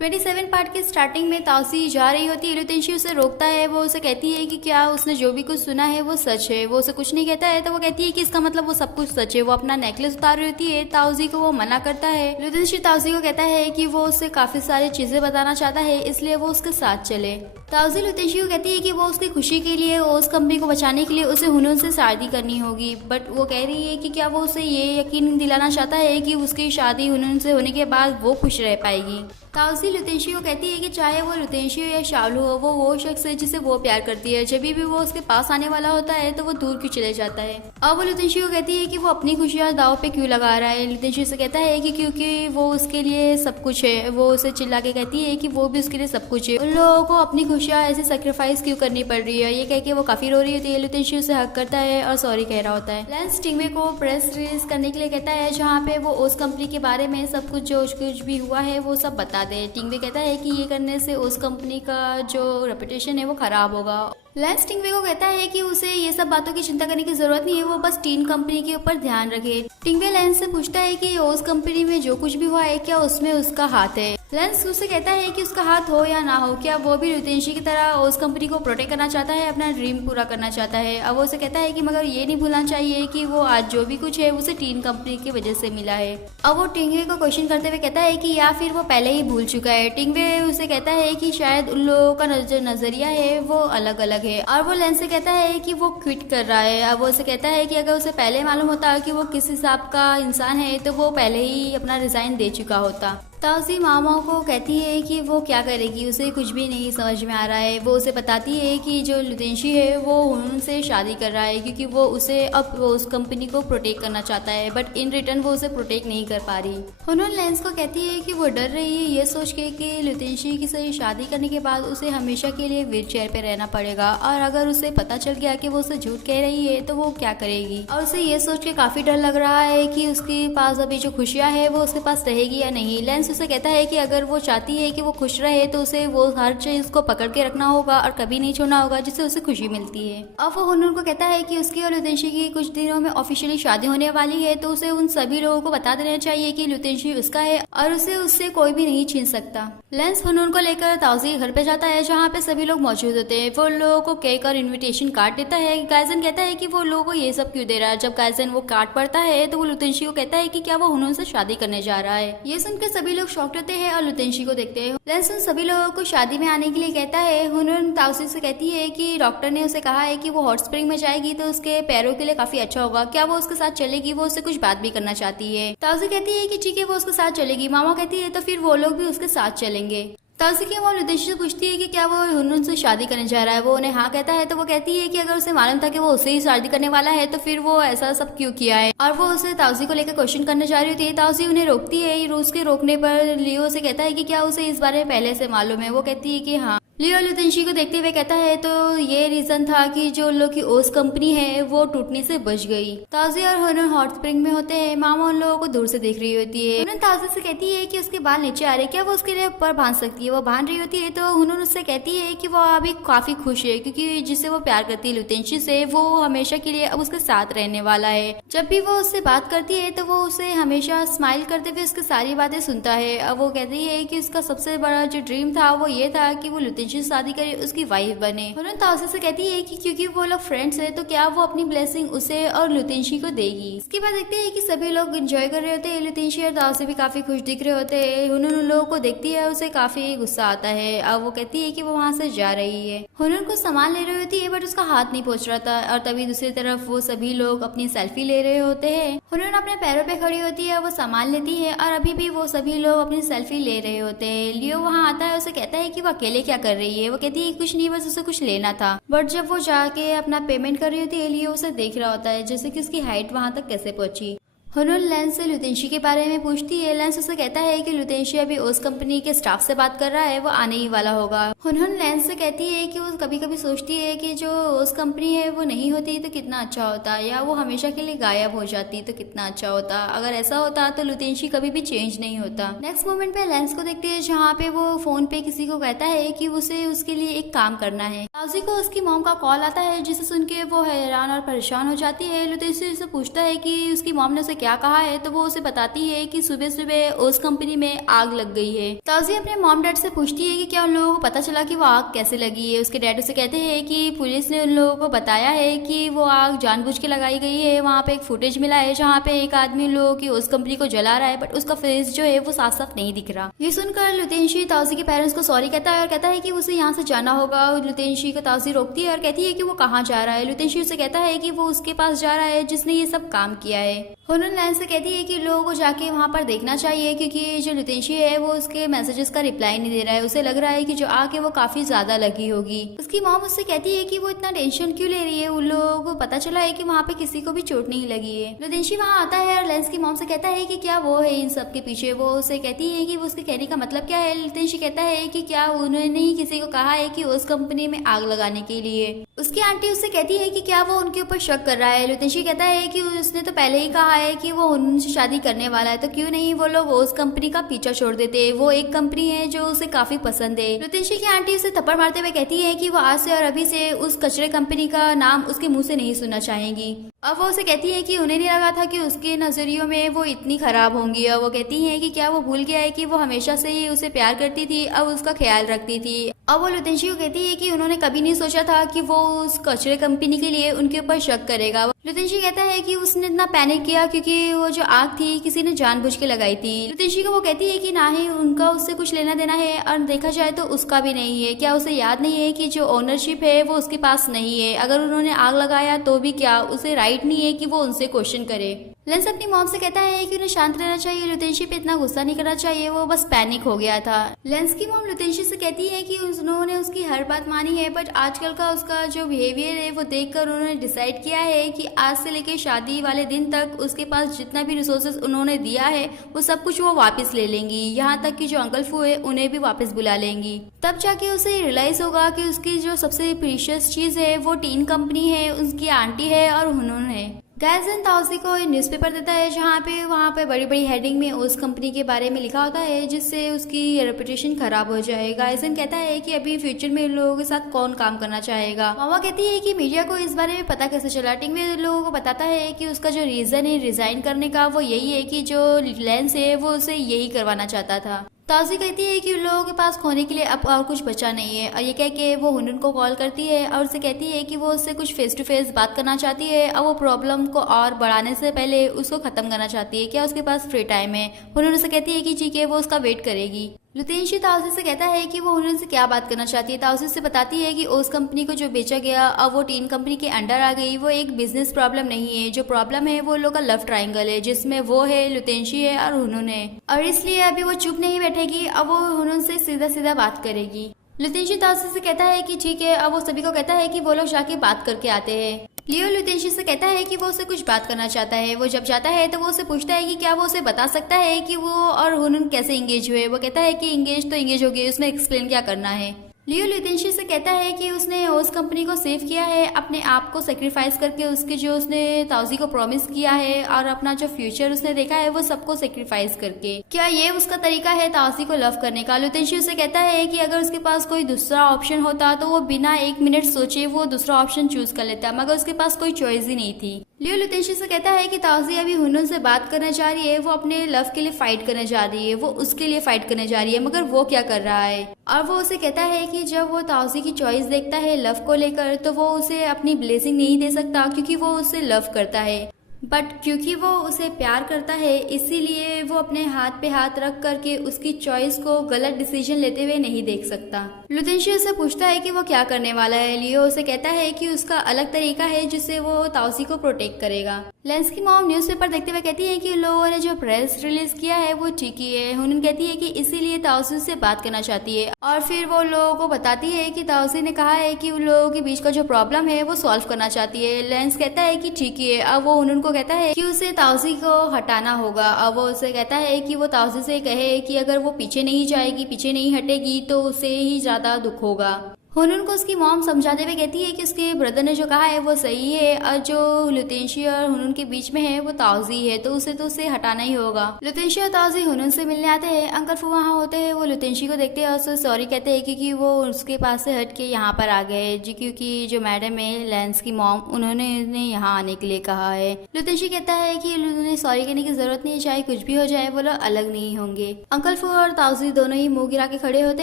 27 part के starting में ताउसी जा रही होती है, लुतेंशी उसे रोकता है। वो उसे कहती है कि क्या उसने जो भी कुछ सुना है वो सच है। वो उसे कुछ नहीं कहता है तो वो कहती है कि इसका मतलब वो सब कुछ सच है। वो अपना नेकलेस उतार रही होती है, ताउसी को वो मना करता है। लुतेंशी ताउसी को कहता है कि वो उससे काफी सारी चीजें बताना चाहता है, इसलिए वो उसके साथ चले। ताउसी लुतेंशी को कहती है कि वो उसकी खुशी के लिए, ओस कंपनी को बचाने के लिए उसे हुनून से शादी करनी होगी, बट वो कह रही है कि क्या वो उसे ये यकीन दिलाना चाहता है कि उसकी शादी हुनून से होने के बाद वो खुश रह पाएगी। ताउसी लुतेंशी को कहती है कि चाहे वो लुतेंशी हो या शालू हो, वो शख्स है जिसे वो प्यार करती है। जब भी वो उसके पास आने वाला होता है तो वो दूर क्यों चले जाता है। अब वो लुतेंशी को कहती है कि वो अपनी खुशियां दाव पे क्यों लगा रहा है। लुतेंशी से कहता है कि क्योंकि वो उसके लिए सब कुछ है। वो उसे चिल्ला के कहती है कि वो भी उसके लिए सब कुछ है। उन लोगों को अपनी खुशियां ऐसे सेक्रीफाइस क्यों करनी पड़ रही है। ये कह के वो काफी रो रही होती है। लुतेंशी उसे हक करता है और सॉरी कह रहा होता है। लेंस टिंगवे को प्रेस रिलीज करने के लिए कहता है, जहाँ पे वो ओस कंपनी के बारे में सब कुछ जो कुछ भी हुआ है वो सब बता दे। टिंगवे कहता है कि ये करने से उस कंपनी का जो रेपुटेशन है वो खराब होगा। लेंस टिंगवे को कहता है कि उसे ये सब बातों की चिंता करने की जरूरत नहीं है, वो बस टीन कंपनी के ऊपर ध्यान रखे। टिंगवे लेंस से पूछता है कि ओस कंपनी में जो कुछ भी हुआ है क्या उसमें उसका हाथ है। लेंस उससे कहता है कि उसका हाथ हो या ना हो, क्या वो भी लुतेंशी की तरह ओस कंपनी को प्रोटेक्ट करना चाहता है, अपना ड्रीम पूरा करना चाहता है। अब वो उसे कहता है कि मगर ये नहीं भूलना चाहिए कि वो आज जो भी कुछ है उसे टीन कंपनी की वजह से मिला है। अब वो टिंगवे को क्वेश्चन करते हुए कहता है कि या फिर वो पहले ही भूल चुका है। टिंगवे उसे कहता है कि शायद उन लोगों का जो नजरिया है वो अलग अलग है, और वो लेंस से कहता है कि वो क्विट कर रहा है। अब वो उसे कहता है कि अगर उसे पहले मालूम होता कि वो किस हिसाब का इंसान है तो वो पहले ही अपना रिजाइन दे चुका होता। ताउसी मामा को कहती है कि वो क्या करेगी, उसे कुछ भी नहीं समझ में आ रहा है। वो उसे बताती है कि जो लुतेंशी है वो उनसे शादी कर रहा है क्योंकि वो उसे अब वो उस कंपनी को प्रोटेक्ट करना चाहता है, बट इन रिटर्न वो उसे प्रोटेक्ट नहीं कर पा रही। हुनून लेंस को कहती है कि वो डर रही है ये सोच के कि लुतेंशी की से शादी करने के बाद उसे हमेशा के लिए व्हील चेयर पे रहना पड़ेगा, और अगर उसे पता चल गया कि वो उसे झूठ कह रही है तो वो क्या करेगी। और उसे ये सोच के काफी डर लग रहा है कि उसके पास अभी जो खुशियां है वो उसके पास रहेगी या नहीं। लेंस उसे कहता है कि अगर वो चाहती है कि वो खुश रहे तो उसे वो हर चीज को पकड़ के रखना होगा और कभी नहीं छोड़ना होगा जिससे उसे खुशी मिलती है। अब वो हुनून को कहता है कि उसकी और लुतेंशी की कुछ दिनों में ऑफिशियली शादी होने वाली है, तो उसे उन सभी लोगों को बता देना चाहिए कि लुतेंशी उसका है और उसे उससे कोई भी नहीं छीन सकता। लेंस हुनून को लेकर ताउसी के घर पे जाता है, जहाँ पे सभी लोग मौजूद होते हैं। वो लोगों को केक और इन्विटेशन कार्ड देता है। गाइजन कहता है कि वो लोगों को ये सब क्यों दे रहा है। जब गाइजन वो कार्ड पढ़ता है तो वो लुतेंशी को कहता है कि क्या वो हुनून से शादी करने जा रहा है। ये सुनकर सभी लोग शॉक्ड होते हैं और लुतेंशी को देखते हैं। लेंस सभी लोगों को शादी में आने के लिए कहता है। हुनून ताउसी से कहती है कि डॉक्टर ने उसे कहा है कि वो हॉट स्प्रिंग में जाएगी तो उसके पैरों के लिए काफी अच्छा होगा, क्या वो उसके साथ चलेगी। वो उससे कुछ बात भी करना चाहती है। ताउसी कहती है कि ठीक है वो उसके साथ चलेगी। मामा कहती है तो फिर वो लोग भी उसके साथ चलेंगे। ताउसी की माँ लुतेंशी से पूछती है कि क्या वो हुनून से शादी करने जा रहा है। वो उन्हें हाँ कहता है तो वो कहती है कि अगर उसे मालूम था कि वो उससे ही शादी करने वाला है तो फिर वो ऐसा सब क्यों किया है, और वो उसे ताउसी को लेकर क्वेश्चन करने जा रही होती है। ताउसी उन्हें रोकती है। उसके रोकने पर लियो से कहता है कि क्या उसे इस बारे में पहले से मालूम है। वो कहती है कि हाँ। लियो लुतेंशी को देखते हुए कहता है तो ये रीजन था कि जो लोग की ओस कंपनी है वो टूटने से बच गई। ताउसी और हुनून हॉट स्प्रिंग में होते हैं। मामा उन लोगों को दूर से देख रही होती है। हुनून ताउसी से कहती है कि उसके बाल नीचे आ रहे, क्या वो उसके लिए ऊपर बांध सकती है। वो बांध रही होती है तो हुनून उससे कहती है कि वो अभी काफी खुश है क्योंकि जिससे वो प्यार करती है लुतेंशी से, वो हमेशा के लिए अब उसके साथ रहने वाला है। जब भी वो उससे बात करती है तो वो उसे हमेशा स्माइल करते हुए उसकी सारी बातें सुनता है। अब वो कहती है कि उसका सबसे बड़ा जो ड्रीम था वो ये था कि वो लुतेंशी से शादी करे, उसकी वाइफ बने। हुनून ताउसी से कहती है कि क्योंकि वो लोग फ्रेंड्स है तो क्या वो अपनी ब्लेसिंग उसे और लुतेंशी को देगी। इसके बाद देखते हैं कि सभी लोग एंजॉय कर रहे होते हैं। लुतेंशी और ताउसी भी काफी खुश दिख रहे होते हैं। हुनून उन लोगों को देखती है, उसे काफी गुस्सा आता है। अब वो कहती है कि वो वहाँ से जा रही है। हुनून को सामान ले रही होती है बट उसका हाथ नहीं पहुंच रहा था, और तभी दूसरी तरफ वो सभी लोग अपनी सेल्फी ले रहे होते हैं। हुनून अपने पैरों पे खड़ी होती है, वो सामान लेती है और अभी भी वो सभी लोग अपनी सेल्फी ले रहे होते हैं। लियो वहाँ आता है, उसे कहता है कि वो अकेले क्या कर रही है। वो कहती है कुछ नहीं, बस उसे कुछ लेना था। बट जब वो जाके अपना पेमेंट कर रही होती है, लियो उसे देख रहा होता है जैसे कि उसकी हाइट वहां तक कैसे पहुंची। हुनून लेंस से लुतेंशी के बारे में पूछती है। लेंस उसे कहता है कि लुतेंशी अभी उस कंपनी के स्टाफ से बात कर रहा है, वो आने ही वाला होगा। हुनून लेंस से कहती है कि वो कभी कभी सोचती है कि जो उस कंपनी है वो नहीं होती तो कितना अच्छा होता, या वो हमेशा के लिए गायब हो जाती तो कितना अच्छा होता। अगर ऐसा होता तो लुतेंशी कभी भी चेंज नहीं होता। नेक्स्ट मोमेंट पे लेंस को देखते हैं, जहाँ पे वो फोन पे किसी को कहता है कि उसे उसके लिए एक काम करना है। ताउसी को उसकी मॉम का कॉल आता है, जिसे सुन के वो हैरान और परेशान हो जाती है। लुतेंशी से पूछता है कि उसकी मॉम ने उसे क्या कहा है, तो वो उसे बताती है कि सुबह सुबह उस कंपनी में आग लग गई है। ताउजी अपने मॉम डैड से पूछती है कि क्या उन लोगों को पता चला कि वो आग कैसे लगी है। उसके डैड उसे कहते हैं कि पुलिस ने उन लोगों को बताया है कि वो आग जानबूझ के लगाई गई है। वहाँ पे एक फुटेज मिला है जहाँ पे एक आदमी उन लोगों की उस कंपनी को जला रहा है, बट उसका फेस जो है वो साफ साफ नहीं दिख रहा। ये सुनकर लुतेंशी ताउजी के पेरेंट्स को सॉरी कहता है और कहता है कि उसे यहाँ से जाना होगा। लुतेंशी को ताउजी रोकती है और कहती है कि वो कहाँ जा रहा है। लुतेंशी उसे कहता है कि वो उसके पास जा रहा है जिसने ये सब काम किया है। हुनन लैन से कहती है कि लोगों को जाके वहाँ पर देखना चाहिए, क्योंकि जो लुतेंशी है वो उसके मैसेजेस का रिप्लाई नहीं दे रहा है। उसे लग रहा है कि जो आग है वो काफी ज्यादा लगी होगी। उसकी मॉम उससे कहती है कि वो इतना टेंशन क्यों ले रही है, उन लोगों को पता चला है कि वहाँ पे किसी को भी चोट नहीं लगी है। लुतेंशी वहाँ आता है और लेंस की मॉम से कहता है कि क्या वो है इन सब के पीछे। वो उसे कहती है कि वो उसके कहने का मतलब क्या है। लुतेंशी कहता है कि क्या उन्होंने ही किसी को कहा है कि उस कंपनी में आग लगाने के लिए। उसकी आंटी उससे कहती है कि क्या वो उनके ऊपर शक कर रहा है। लुतेंशी कहता है कि उसने तो पहले ही कहा है कि वो उनसे शादी करने वाला है, तो क्यों नहीं वो लोग उस कंपनी का पीछा छोड़ देते। वो एक कंपनी है जो उसे काफी पसंद है। लुतेंशी की आंटी उसे थप्पड़ मारते हुए कहती है कि वो आज से और अभी से उस कचरे कंपनी का नाम उसके मुंह से नहीं सुनना चाहेंगी। अब वो उसे कहती है कि उन्हें नहीं लगा था कि उसके नजरियों में वो इतनी खराब होंगी। और वो कहती है कि क्या वो भूल गया है कि वो हमेशा से ही उसे प्यार करती थी, अब उसका ख्याल रखती थी। अब वो लुतेंशी को कहती है कि उन्होंने कभी नहीं सोचा था कि वो उस कचरे कंपनी के लिए उनके ऊपर शक करेगा। लुतेंशी कहता है कि उसने इतना पैनिक किया क्योंकि वो जो आग थी किसी ने जानबूझ के लगाई थी। लुतेंशी को वो कहती है कि ना ही उनका उससे कुछ लेना देना है और देखा जाए तो उसका भी नहीं है। क्या उसे याद नहीं है कि जो ओनरशिप है वो उसके पास नहीं है। अगर उन्होंने आग लगाया तो भी क्या उसे राइट नहीं है कि वो उनसे क्वेश्चन करे। लेंस अपनी मॉम से कहता है कि उन्हें शांत रहना चाहिए, लुतेंशी पे इतना गुस्सा नहीं करना चाहिए, वो बस पैनिक हो गया था। लेंस की मॉम लुतेंशी से कहती है कि उन्होंने उसकी हर बात मानी है, बट आजकल का उसका जो बिहेवियर है वो देखकर उन्होंने डिसाइड किया है कि आज से लेके शादी वाले दिन तक उसके पास जितना भी रिसोर्सेज उन्होंने दिया है वो सब कुछ वो वापस ले लेंगी। यहाँ तक कि जो अंकल फू है उन्हें भी वापस बुला लेंगी। तब जाके उसे रियलाइज होगा कि उसकी जो सबसे प्रीशियस चीज है वो टीन कंपनी है, उसकी आंटी है और हुनून है। गाइजन ताउजी को न्यूज़पेपर देता है जहाँ पे वहाँ पे बड़ी बड़ी हेडिंग में उस कंपनी के बारे में लिखा होता है जिससे उसकी रेपुटेशन खराब हो जाए। गाइजन कहता है कि अभी फ्यूचर में इन लोगों के साथ कौन काम करना चाहेगा। मामा कहती है कि मीडिया को इस बारे में पता कैसे चला। टिंग में लोगों को बताता है कि उसका जो रीजन है रिजाइन करने का वो यही है कि जो लेंस है वो उसे यही करवाना चाहता था। ताउजी कहती है कि उन लोगों के पास खोने के लिए अब और कुछ बचा नहीं है और ये कह के वो हुनून को कॉल करती है और उसे कहती है कि वो उससे कुछ फेस टू फेस बात करना चाहती है और वो प्रॉब्लम को और बढ़ाने से पहले उसको खत्म करना चाहती है। क्या उसके पास फ्री टाइम है। हुनून उसे कहती है कि ठीक है वो उसका वेट करेगी। लुतेंशी ताउजी से कहता है कि वो हुनून से क्या बात करना चाहती है। ताउजी से बताती है कि उस कंपनी को जो बेचा गया अब वो टीन कंपनी के अंडर आ गई, वो एक बिजनेस प्रॉब्लम नहीं है। जो प्रॉब्लम है वो लोग का लव ट्रायंगल है जिसमें वो है, लुतेंशी है और हुनून है। और इसलिए अभी वो चुप नहीं बैठेगी, अब वो हुनून से सीधा सीधा बात करेगी। लुतेंशी ताउजी से कहता है कि ठीक है। अब वो सभी को कहता है कि वो लोग जाके बात करके आते हैं। लियो लुतेंशी से कहता है कि वो उससे कुछ बात करना चाहता है। वो जब जाता है तो वो उससे पूछता है कि क्या वो उसे बता सकता है कि वो और हुनून कैसे एंगेज हुए। वो कहता है कि एंगेज तो एंगेज हो गए, उसमें एक्सप्लेन क्या करना है। लियो लुतेंशी से कहता है कि उसने उस कंपनी को सेव किया है अपने आप को सेक्रीफाइस करके, उसके जो उसने ताउजी को प्रॉमिस किया है और अपना जो फ्यूचर उसने देखा है वो सबको सेक्रीफाइस करके। क्या ये उसका तरीका है ताउजी को लव करने का। लुतेंशी उसे कहता है कि अगर उसके पास कोई दूसरा ऑप्शन होता तो वो बिना 1 मिनट सोचे वो दूसरा ऑप्शन चूज कर लेता, मगर उसके पास कोई चॉइस ही नहीं थी। लियो लुतेंशी से कहता है कि ताउजी अभी हुनून से बात करने जा रही है, वो अपने लव के लिए फाइट करने जा रही है, वो उसके लिए फाइट करने जा रही है, मगर वो क्या कर रहा है। और वो उसे कहता है कि जब वो ताउजी की चॉइस देखता है लव को लेकर तो वो उसे अपनी ब्लेसिंग नहीं दे सकता क्योंकि वो उसे लव करता है, बट क्योंकि वो उसे प्यार करता है इसीलिए वो अपने हाथ पे हाथ रख करके उसकी चॉइस को गलत डिसीजन लेते हुए नहीं देख सकता। लुतेंशी उससे पूछता है कि वो क्या करने वाला है। लियो उसे कहता है कि उसका अलग तरीका है जिससे वो ताउजी को प्रोटेक्ट करेगा। लेंस की मॉम न्यूज़पेपर देखते हुए कहती है कि लोगों ने जो प्रेस रिलीज किया है वो ठीक ही है। हुनून कहती है कि इसीलिए ताउजी से बात करना चाहती है और फिर वो लोगों को बताती है कि ताउजी ने कहा है कि उन लोगों के बीच का जो प्रॉब्लम है वो सॉल्व करना चाहती है। लेंस कहता है कि ठीक ही है। अब वो हुनून को कहता है कि उसे ताउजी को हटाना होगा। अब वो उसे कहता है कि वो ताउजी से कहे कि अगर वो पीछे नहीं जाएगी, पीछे नहीं हटेगी तो उसे ही ज्यादा दुख होगा। हुनून को उसकी मॉम समझाते हुए कहती है कि उसके ब्रदर ने जो कहा है वो सही है और जो लुतेंशी और हुनून के बीच में है वो ताउजी है, तो उसे हटाना ही होगा। लुतेंशी और ताउजी हुनून से मिलने आते हैं। अंकल फू वहाँ होते हैं, वो लुतेंशी को देखते हैं और उसे सॉरी कहते हैं क्योंकि वो उसके पास से हट के यहाँ पर आ गए जी, क्योंकि जो मैडम है लेंस की मॉम उन्होंने उन्हें यहाँ आने के लिए कहा है। लुतेंशी कहता है कि उन्हें सॉरी कहने की जरूरत नहीं है, चाहे कुछ भी हो जाए वो लोग अलग नहीं होंगे। अंकल फू और ताउजी दोनों ही मुंह गिरा के खड़े होते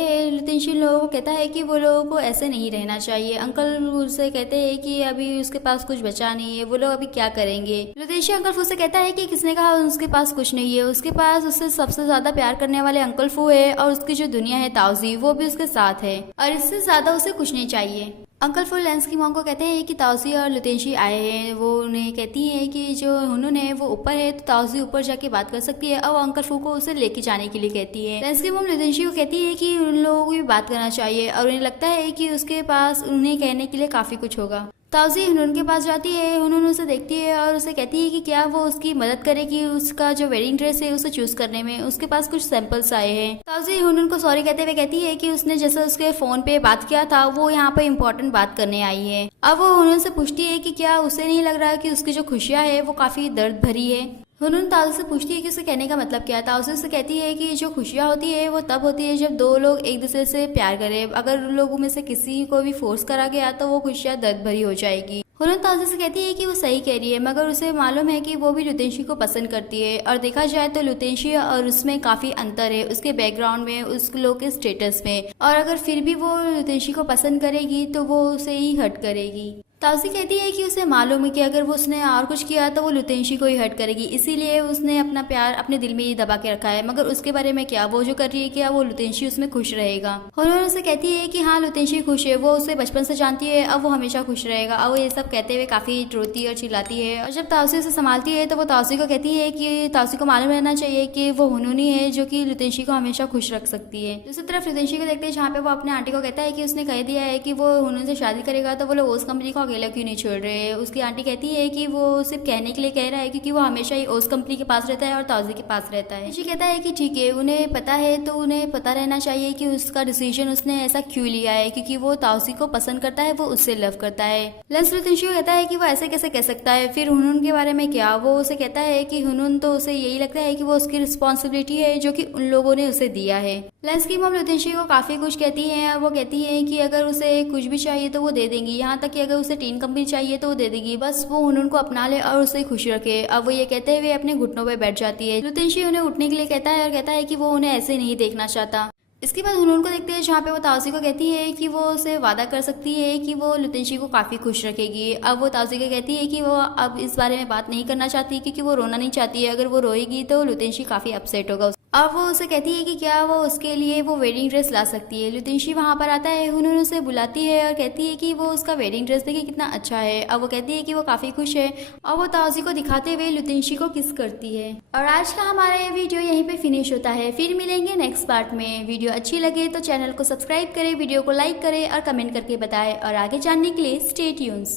हैं। लुतेंशी लोगों को कहता है कि वो लोगों को ऐसे नहीं रहना चाहिए। अंकल उससे कहते हैं कि अभी उसके पास कुछ बचा नहीं है, वो लोग अभी क्या करेंगे। लुतेंशी अंकल फू से कहता है कि किसने कहा उसके पास कुछ नहीं है, उसके पास उससे सबसे ज्यादा प्यार करने वाले अंकल फू है और उसकी जो दुनिया है ताउजी वो भी उसके साथ है और इससे ज्यादा उसे कुछ नहीं चाहिए। अंकल फू लेंस की मॉम को कहते हैं कि ताउजी और लुतेंशी आए हैं। वो उन्हें कहती है कि जो हुनून है वो ऊपर है, तो ताउजी ऊपर जाके बात कर सकती है और अंकल फू को उसे लेके जाने के लिए कहती है। लेंस की मॉम लुतेंशी को कहती है कि उन लोगों को भी बात करना चाहिए और उन्हें लगता है कि उसके पास उन्हें कहने के लिए काफी कुछ होगा। ताउजी हुनून के पास जाती है। हुनून उसे देखती है और उसे कहती है कि क्या वो उसकी मदद करेगी उसका जो वेडिंग ड्रेस है उसे चूज करने में। उसके पास कुछ सैंपल्स आए हैं। ताउजी हुनून को सॉरी कहते हुए कहती है कि उसने जैसे उसके फोन पे बात किया था वो यहाँ पे इम्पोर्टेंट बात करने आई है। अब वो हुनून से पूछती है कि क्या उसे नहीं लग रहा कि उसकी जो खुशियाँ है वो काफी दर्द भरी है। हुनून ताउजी से पूछती है कि उसे कहने का मतलब क्या है। ताउजी से कहती है कि जो खुशियाँ होती है वो तब होती है जब दो लोग एक दूसरे से प्यार करें। अगर उन लोगों में से किसी को भी फोर्स करा गया तो वो खुशियाँ दर्द भरी हो जाएगी। हुनून ताउजी से कहती है कि वो सही कह रही है, मगर उसे मालूम है कि वो भी लुतेंशी को पसंद करती है और देखा जाए तो लुतेंशी और उसमें काफी अंतर है, उसके बैकग्राउंड में, उस लोग के स्टेटस में, और अगर फिर भी वो लुतेंशी को पसंद करेगी तो वो उसे ही हर्ट करेगी। ताउजी कहती है कि उसे मालूम है कि अगर वो उसने और कुछ किया तो वो लुतेंशी को ही हर्ट करेगी, इसीलिए उसने अपना प्यार अपने दिल में ही दबा के रखा है। मगर उसके बारे में क्या, वो जो कर रही है क्या वो लुतेंशी उसमें खुश रहेगा। हुनून उसे कहती है कि हाँ लुतेंशी खुश है, वो उसे बचपन से जानती है, अब वो हमेशा खुश रहेगा। और वो ये सब कहते हुए काफी रोती और चिल्लाती है और जब ताउजी उसे संभालती है तो वो ताउजी को कहती है कि ताउजी को मालूम रहना चाहिए कि वो हुनून ही है जो कि लुतेंशी को हमेशा खुश रख सकती है। दूसरी तरफ लुतेंशी को देखते हैं जहाँ पे वो अपने आंटी को कहता है कि उसने कह दिया है कि वो हुनून से शादी करेगा तो वो लोग ओस कंपनी को अकेला क्यों नहीं छोड़ रहे। उसकी आंटी कहती है कि वो सिर्फ कहने के लिए कह रहा है क्योंकि वो हमेशा ही ओस कंपनी के पास रहता है और ताउजी के पास रहता है। कहता है कि ठीक है, उन्हें पता है तो उन्हें पता रहना चाहिए कि उसका डिसीजन उसने ऐसा क्यों लिया है, क्योंकि वो ताउजी को पसंद करता है, वो उससे लव करता है। लेंस लुतेंशी को कहता है कि वो ऐसे कैसे कह सकता है। फिर हुनून के बारे में क्या, वो उसे कहता है कि हुनून तो उसे यही लगता है कि वो उसकी रिस्पॉन्सिबिलिटी है जो कि उन लोगों ने उसे दिया है। लेंस की मॉम लुतेंशी को काफी कुछ कहती है और वो कहती है कि अगर उसे कुछ भी चाहिए तो वो दे देंगी, यहाँ तक कि अगर उसे टीन कंपनी चाहिए तो वो दे देगी, बस वो हुनून को अपना ले और उसे खुश रखे। अब वो ये कहते हुए अपने घुटनों पर बैठ जाती है। लुतेंशी उन्हें उठने के लिए कहता है और कहता है कि वो उन्हें ऐसे नहीं देखना चाहता। इसके बाद हुनून को देखते हैं जहाँ पे वो ताउजी को कहती है कि वो उसे वादा कर सकती है कि वो लुतेंशी को काफी खुश रखेगी। अब वो ताउजी को कहती है कि वो अब इस बारे में बात नहीं करना चाहती क्योंकि वो रोना नहीं चाहती है, अगर वो रोएगी तो लुतेंशी काफी अपसेट होगा। अब वो उसे कहती है कि क्या वो उसके लिए वो वेडिंग ड्रेस ला सकती है। लुतेंशी वहाँ पर आता है, हुनून उसे बुलाती है और कहती है कि वो उसका वेडिंग ड्रेस देखिए कितना अच्छा है। अब वो कहती है कि वो काफी खुश है और वो ताउजी को दिखाते हुए लुतेंशी को किस करती है। और आज का हमारा ये वीडियो यहीं पे फिनिश होता है। फिर मिलेंगे नेक्स्ट पार्ट में। वीडियो अच्छी लगे तो चैनल को सब्सक्राइब करें, वीडियो को लाइक करें और कमेंट करके बताएं और आगे जानने के लिए स्टे ट्यून्स।